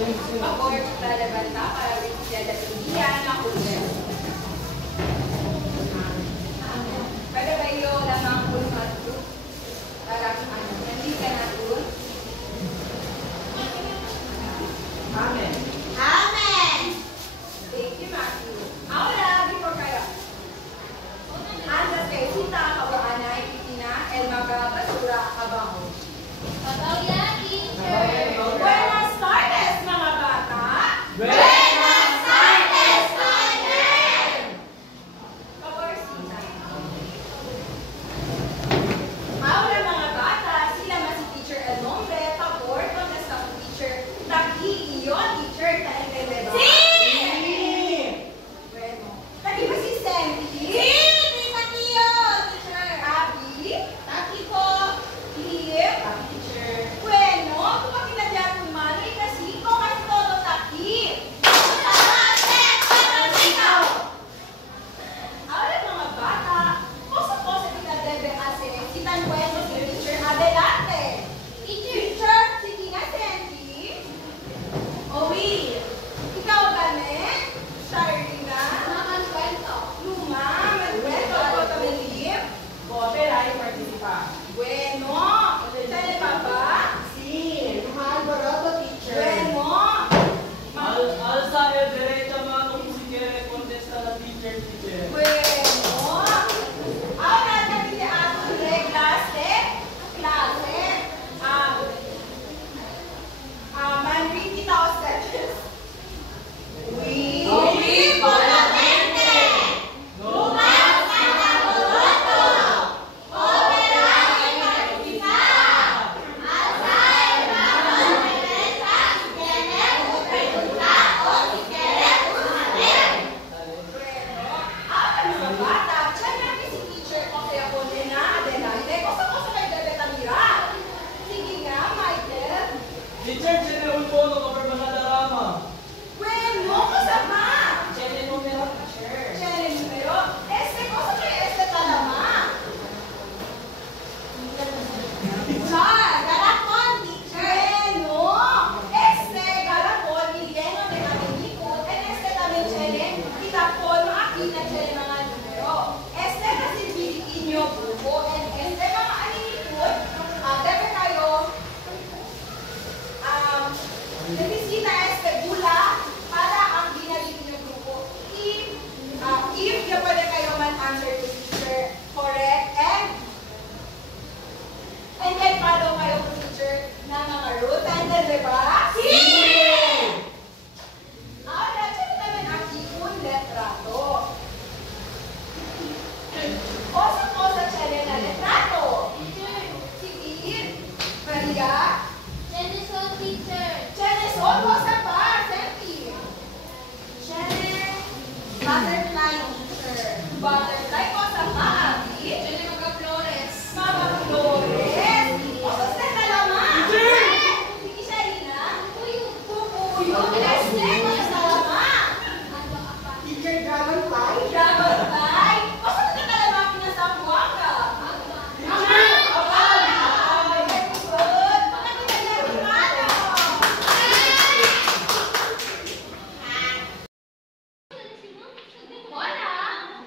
Favor, maglalabanta para bigyan at hindi na ulit. Pwede ba yung lamang ulmat to? Para hindi ka na doon? Amen. Amen. Thank you, Matthew. Ahora, before kayo. Andas kayo, Sita, Kawaanay, Titina, El Magabasura, Abango. Pagkauya, teacher. Buenas tardes, mga bata! Buenas tardes, Carmen. Favor, Sita. Ahora, mga bata, sila mas si Teacher El Nombre, favor, pagkasta ko Teacher, Taki, iyon, Teacher, tayo ba? Sí! Bueno. Taki ba si Sandy? Sí, Tita Tio, teacher. Abby? Taki po. Liv? Teacher. Bueno, kung makinadyan kong mali, kasi ko kasi todo Taki. Ahora, mga bata, cosa kita debe hacer? Si tan bueno si Teacher, adelante. Teacher, sige nga, Sandy. Owi, ikaw galing? Shirley na? Luma, magkwento ako kami Liv. Coopera y participa. Bueno, sale pa ba? Sí, más alboroto, teacher. Bueno. Alza el derecho a mano si quiere contestar a teacher. Bueno. Ahora kami ato reglas de klase. Mandarin kita ustedes. Uy, solamente. Lumang ang alboroto. Coopera y participa. Alza el mano derecha si quieres preguntar o si quieres saber. Bueno. Ahora mga bata, check natin si teacher o kaya po na adelante. Cosa kayo debe tamira? Sige nga, Michael. Teacher, tiene un bono para Mandarama. Bueno, cosa ma? Tiene número, teacher. Tiene el número. Cosa que talama. Garapon, teacher. Bueno, garapon, lleno de amiguitos. También tiene, kitapon, aquí na tiene mga numero. Kasi biliin nyo grupo. And mga amiguitos, debe kayo, nebisita bula para ang binalitin yung grupo. If yung pwede kayo man answer to teacher, correct, and then follow kayo to teacher na mga rules. And then, diba? Sí! Ahora, check naman ang un letrato. Cosa check na letrato? Sige, Maria. Jenison, teacher. Chenes, cosa pa? Senti. Chenes, butterfly, teacher. Butterfly, cosa pa, Abby? Jenny Magaflores. Mama Flores. Cosa sa talama? Sige, Sharina. Pupuyo. Cosa sa talama? Teacher, dragonfly. Dragonfly. Cosa sa talama pinasabuanga? Hola,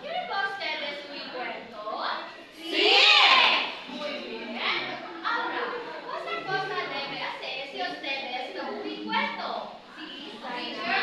¿quieren para ustedes un cuento? Sí. Muy bien. Ahora, ¿qué cosa debe hacer si ustedes no un cuento? Sí, teacher.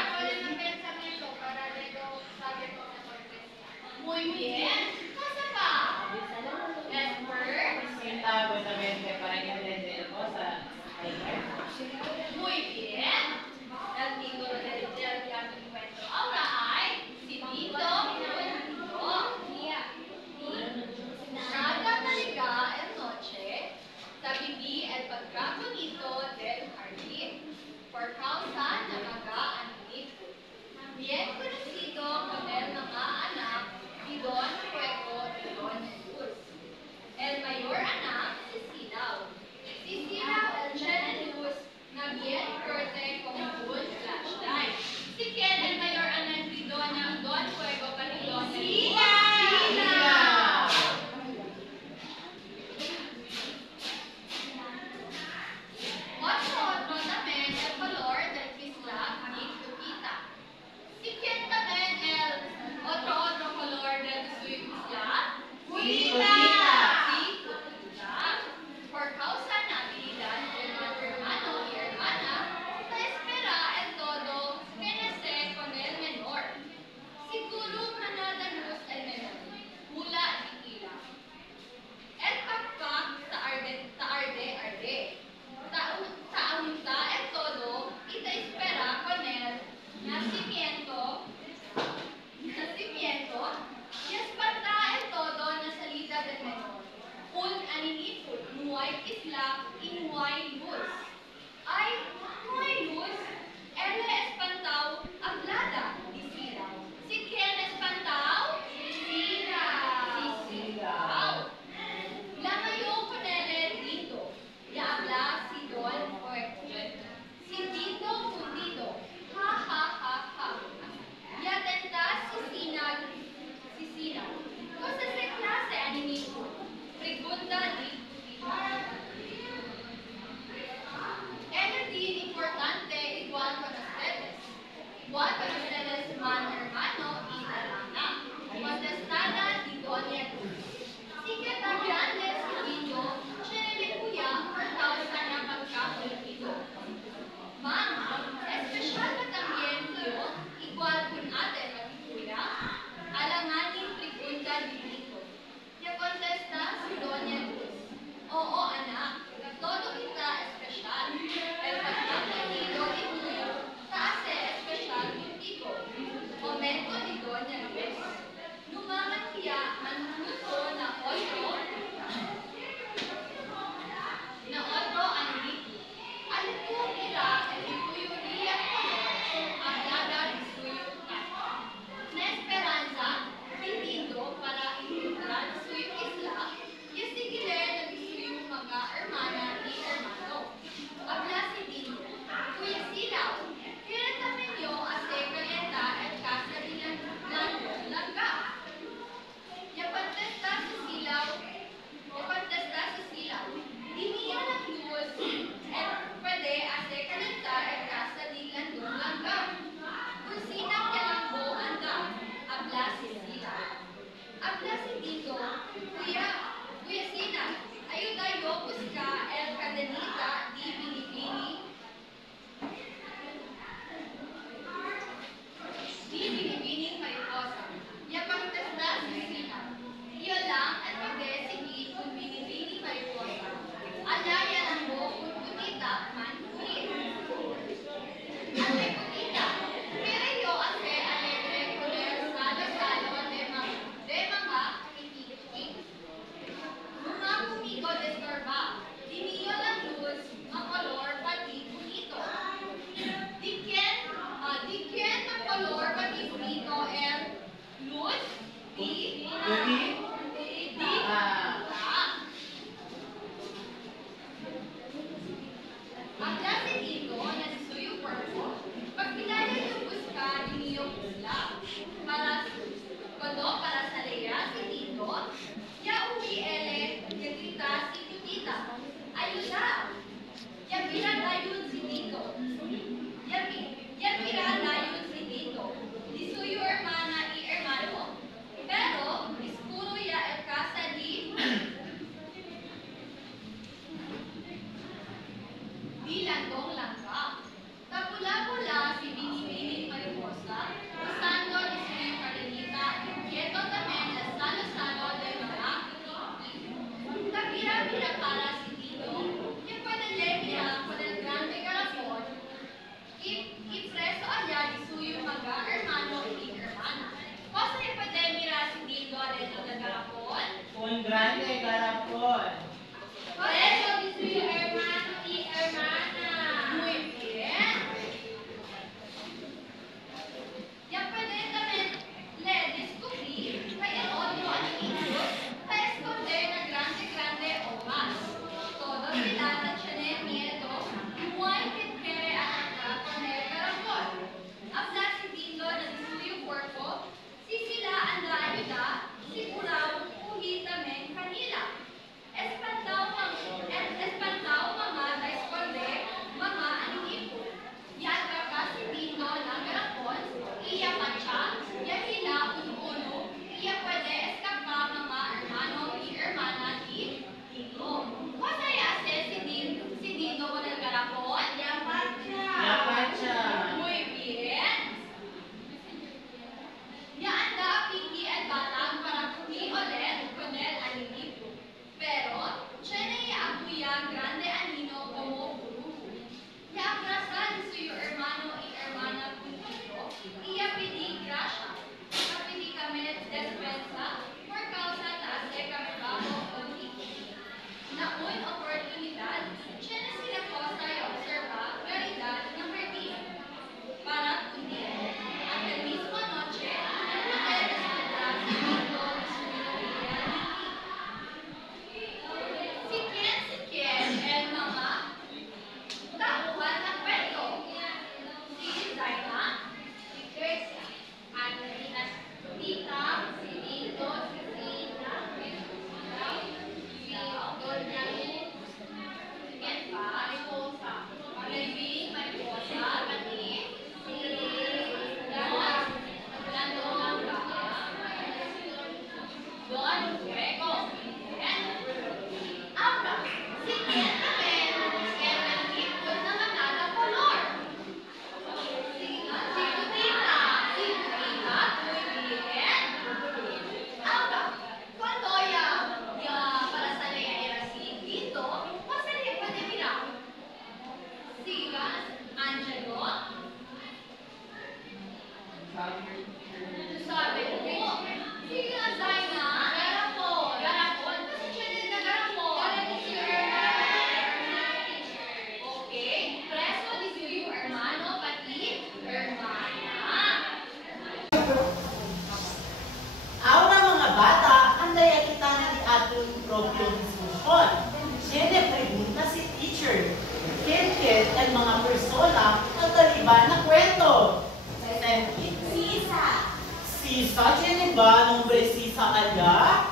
Isa, tiene ba nombre si sa kanya?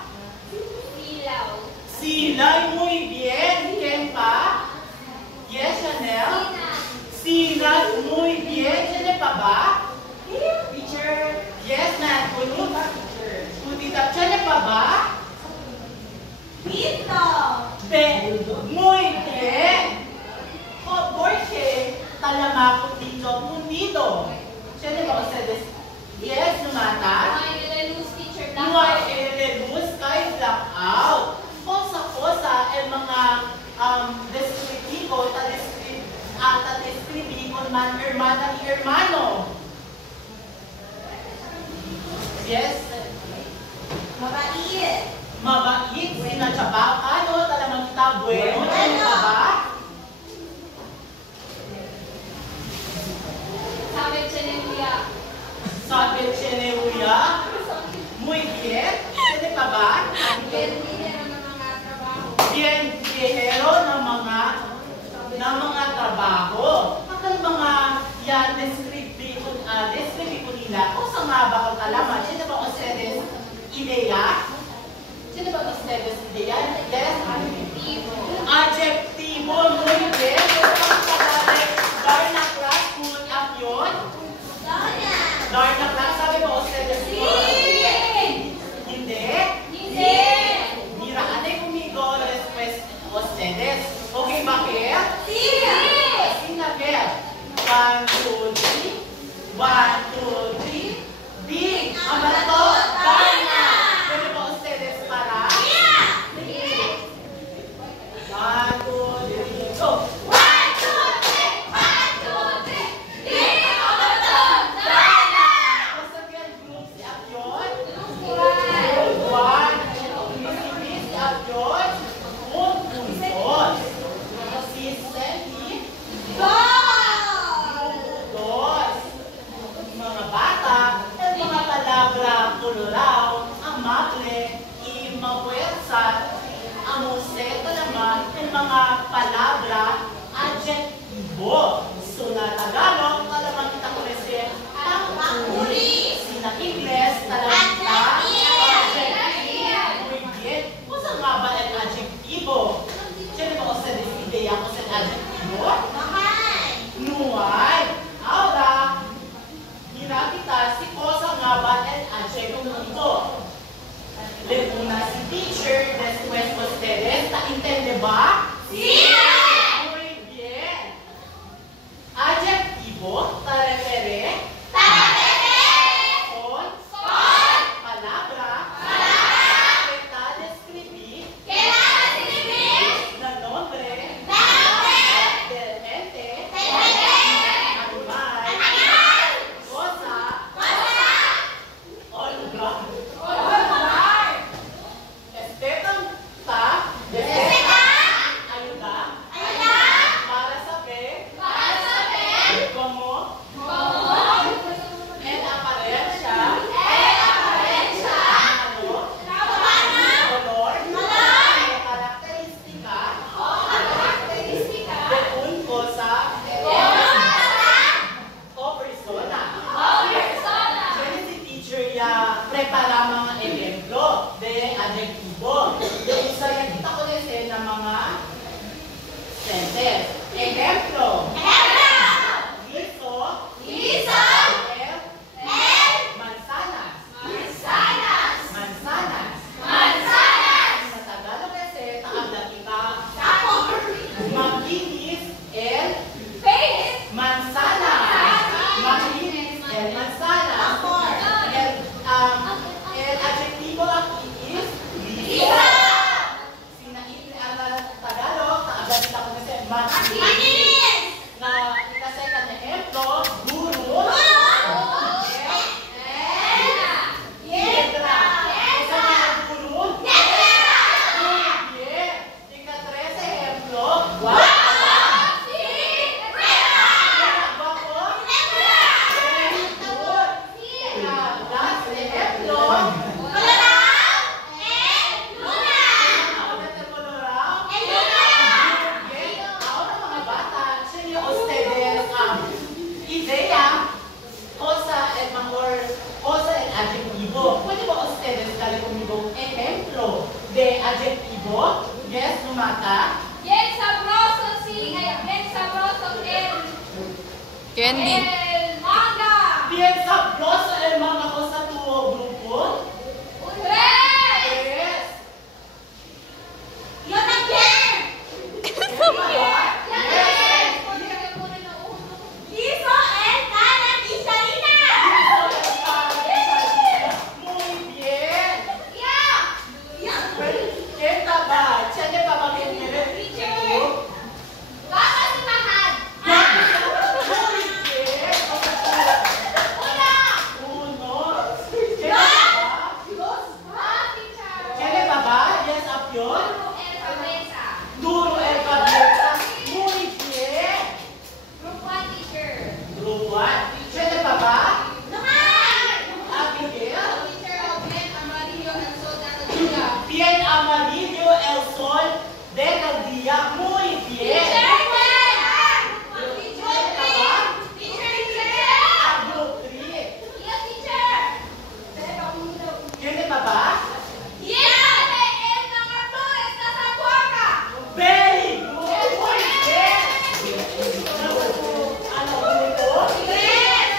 Silaw. Silay, muy bien. ¿Quién pa? Yes, Chanel. Silay, muy bien. ¿Tiene pa ba? Teacher. Yes, ma'am. Punita, teacher. Putita, ¿tiene pa ba? Dito. Muy bien. ¿Por qué talamako dito unido? ¿Tiene ba ustedes? Yes, numata. Ay, lelus, teacher. No hay luz, kayo black out. Cosa, el mga descriptivo, ta-describi con man hermana ni hermano. Yes. Mabait. Mabait, sinadya ano, talagang kita bueno, ano ka ba? Sabi Chenelia. Sabi Chenelia, muy bien, pwede pa ba? Bendito ng mga trabaho. Bien, biyero ng mga trabaho. Akal mga yan, describe ko nila. Kung sa nga ba kung alaman, sino ba ustedes ideya? Sino ba ustedes ideya? Yes? Adjektibo, muy bien. Darna class, kung yun. Dona. Darna class, sabi ba ustedes yun? Hindi? Mira, ate conmigo, después ustedes. Okay, bakit? Sing again. 1, 2, 3. 1, 2, 3. Big. Ang bato. Darna. Pwede ba ustedes para? 1, 2, 3. Go. Basta yan, group si Akyon. One. Si Akyon. Puntos. Si Sandy. Dos. Mga bata, at mga palabra kolorao, amable, imapuwersa, amuseta naman, at mga palabra adjektibo. So na Tagalog, talagang kita ko rin siya, pang-uri. Sina Ingles, talagang kita, adjektibo. Muy bien. Kung saan nga ba ang adjektibo? Sino ba ko sa ideya ko sa adjektibo? Nuay. Ahora, mira kita, si cosa nga ba el adjetivo? Le una si teacher, después ustedes, ¿entiende ba? Muy bien. Adjetivo, ¿te refere? Con palabra, que ta describir, na nombre, del ente, animal, cosa, o lugar. Espetan ta, ayuda, para saber, cómo, en apariencia, color, característica, de un cosa o persona. Jadi si teacher ya prepara mga ejemplo de adjektibo. Yung isa yan kita ko din ng mga sentence. Ejemplo. Liso. Mansanas. Sa Tagalog kasi taabla kita. Makinis el manzana. Makinis el manzana. El adjetivo aquí is liso. Sinain ang Tagalog, taabla kita ko kasi makinis. Na kasi kan ejemplo, guru. Piedra. Isa na ang guru. Muy bien. Ika-tres ejemplo. Guapo. Guapo. Very good. Ika-last ejemplo. adjektibo. Yes, lumata. Bien sabroso, sí. Bien sabroso Candy. el manga. Bien sabroso el mga ko sa tuwo grupo. Tres. Yes. Yun ang yan! Yes. Liso and Kanan Isarina! Muy bien. Yeah. Kenta ba? Tiyan pa makinire. Baka si Mahal. Muy bien. Una. Uno. Kenta ba? Dos! Ah, teacher. Kenta pa ba? Yes, apyon. El cabeza. Duro el cabeza. Muy bien. Group 1, teacher. Group 1. Kenta pa ba? Naman! Abigail. Teacher, bien amarillo el sol de la vida. Bien amarillo el sol del día. Muy bien. A group 3. Kenta pa ba? Very good. Muy bien. Ano grupo? Tres.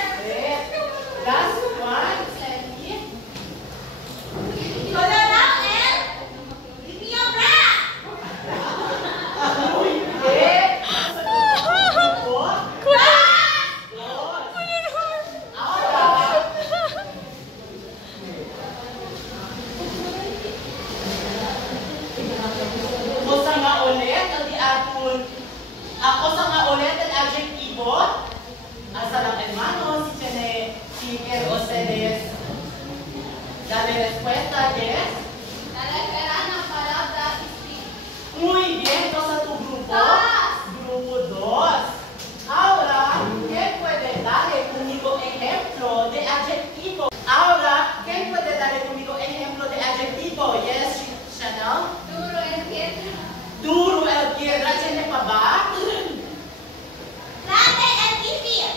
Last one. Sandy. Muy bien. Grupo. Dos. Ahora. Kosa nga ulit ang diapon. Ako sa nga ulit ang adjektibo. Asa lang hermano, si Chene, si Ker ustedes. Dale respuesta, yes. Muy bien, cosa tu grupo. Dos. Grupo 2. Ahora, ¿quién puede darle conmigo ejemplo de adjetivo? Ahora, ¿quién puede darle conmigo ejemplo de adjetivo? Yes, Chanel. Duro el piedra, ¿tiene pa ba?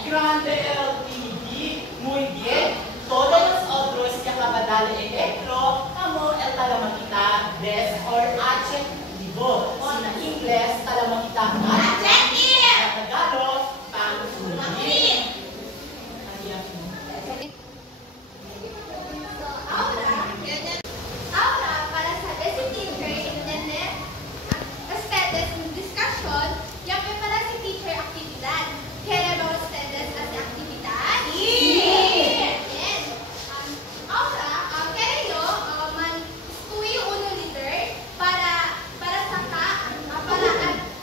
Grande el TV. Muy bien. Todos nosotros que acaba darle ejemplo, amo el talamakita des or adjetivo. Sa Ingles, talamakita sa Tagalog, pang-ulit. Ahora, para saber si teacher entender ustedes en discussion, ya prepara si teacher actividad. ¿Quieren ver ustedes hacer actividad? Bien. Ahora, quiero yo man-stui uno leader para saka, para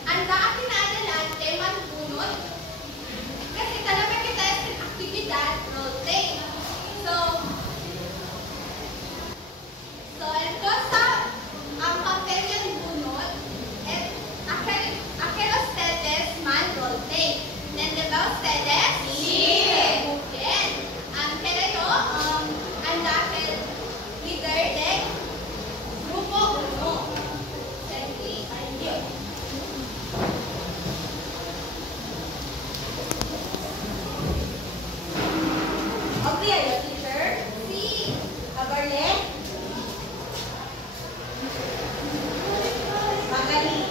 anda atin na adelante man-bunot. Kasi talaga kita sa actividad, role play. So, entonces, ang papel yung bunot, aquel ustedes man role play. ¿Entienden ba ustedes? Sí. Bien. Pero yo, anda aquel líder de grupo 1. Sandy, ayun. Okay, ayo, teacher. Sí. Kabarle? Magaling.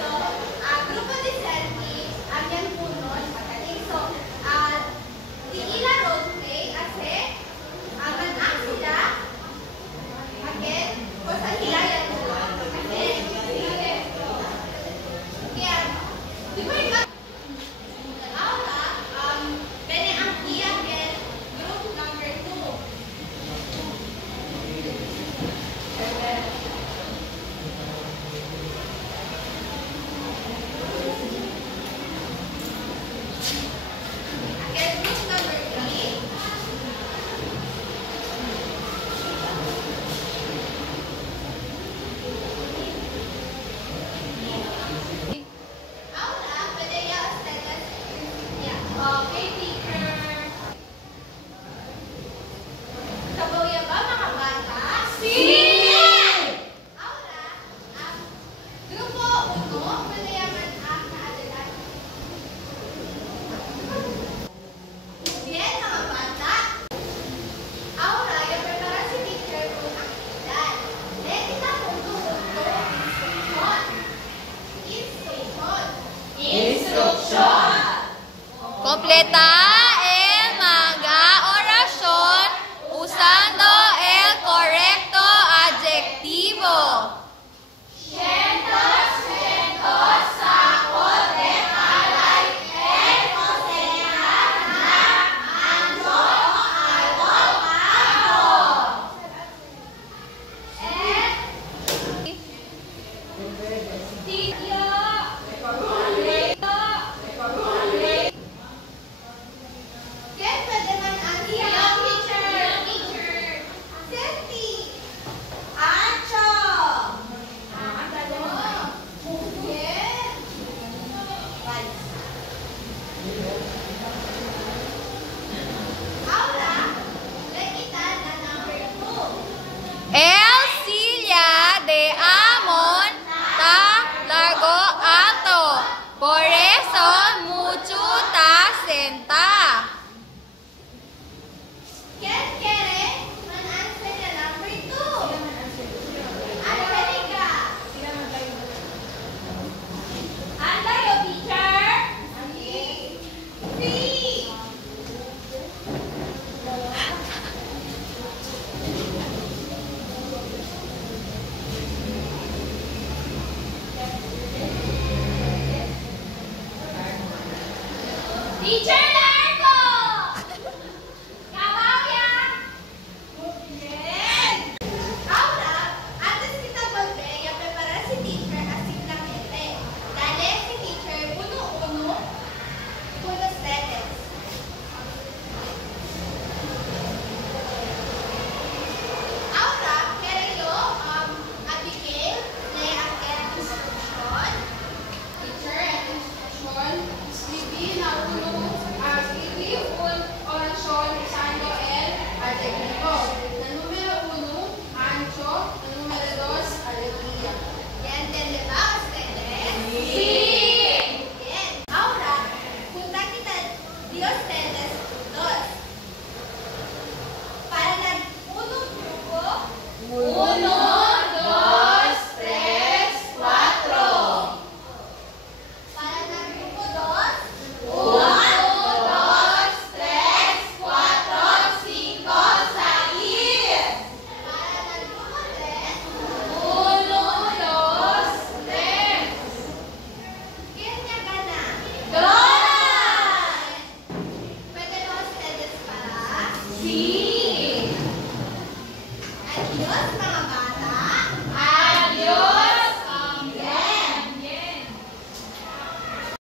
So, grupo de Sandy, ang punot, magaling. So, di ila role play kasi manak sila again kung saan sila yan again. Kaya, di ba ikaw? Ahora, pwede ang i again, group Completa el mga orasyon usando el correcto adjetivo. Ken, pwede man ang teacher. Ceci. Ancho. Ken. Aura, nakita na number 2. El silla de Amon ta largo alto, por eso mucho ta senta. Ken quiere man-answer na number 2. Angelica. Andayo, teacher. Three. Teacher Largo. Kawaw yan. Ken. Aura, antes kita volver y a preparar si teacher así la mente. Dale si teacher 1-1 con ustedes. Ahora, quiero yo Abigail lea ang instruction. Teacher, ang instruksyon, escribí un orasyon usando el adjetivo. Na número 1, ancho. Na número 2, alegría. ¿Entienden ba ustedes? Sí. Bien. Ahora, junta kita de ustedes dos. Para nag-unong grupo, 1, 2, 3, 4. para nag-grupo 2, 1, 2, 3, 4, 5, 6. para nag-grupo 3, 1, 2, 3. ¿quién niya gana? Dos. Pwede ba ustedes para? Sí. Adios mga bata.